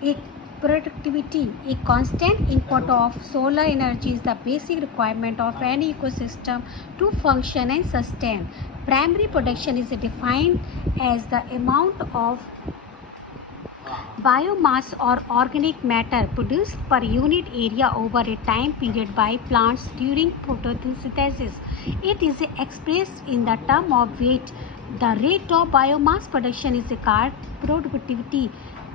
A productivity, a constant input of solar energy is the basic requirement of any ecosystem to function and sustain. Primary production is defined as the amount of biomass or organic matter produced per unit area over a time period by plants during photosynthesis. It is expressed in the term of weight. The rate of biomass production is called productivity.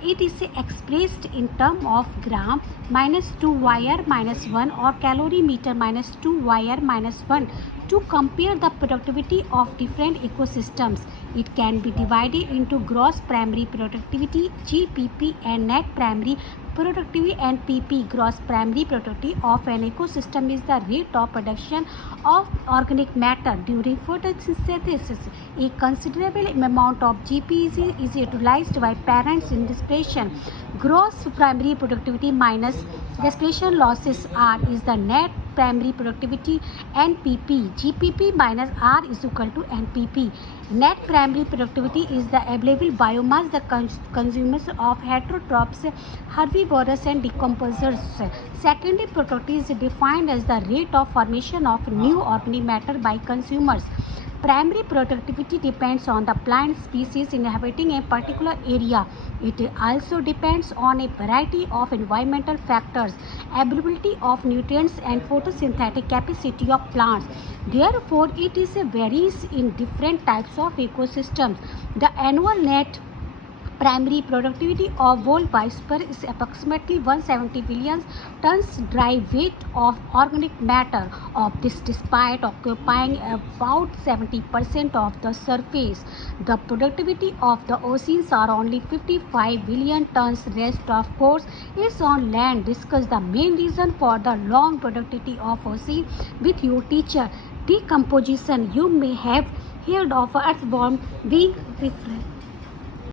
It is expressed in term of gram minus 2yr minus 1 or calorimeter minus 2yr minus 1 to compare the productivity of different ecosystems. It can be divided into gross primary productivity GPP and net primary productivity NPP. Gross primary productivity of an ecosystem is the rate of production of organic matter during photosynthesis. A considerable amount of GP is utilized by parents in respiration. Gross primary productivity minus respiration losses R is the net primary productivity NPP. GPP minus R is equal to NPP. Net primary productivity is the available biomass the consumers of heterotrophs, herbivorous and decomposers. Secondary productivity is defined as the rate of formation of new organic matter by consumers. Primary productivity depends on the plant species inhabiting a particular area. It also depends on a variety of environmental factors, availability of nutrients and photosynthetic capacity of plants. Therefore, it is varies in different types of ecosystems. The annual net primary productivity of world biosphere is approximately 170 billion tons dry weight of organic matter. Of this, despite occupying about 70% of the surface, the productivity of the oceans are only 55 billion tons. Rest, of course, is on land. Discuss the main reason for the long productivity of ocean with your teacher. Decomposition. You may have heard of earthworm being different.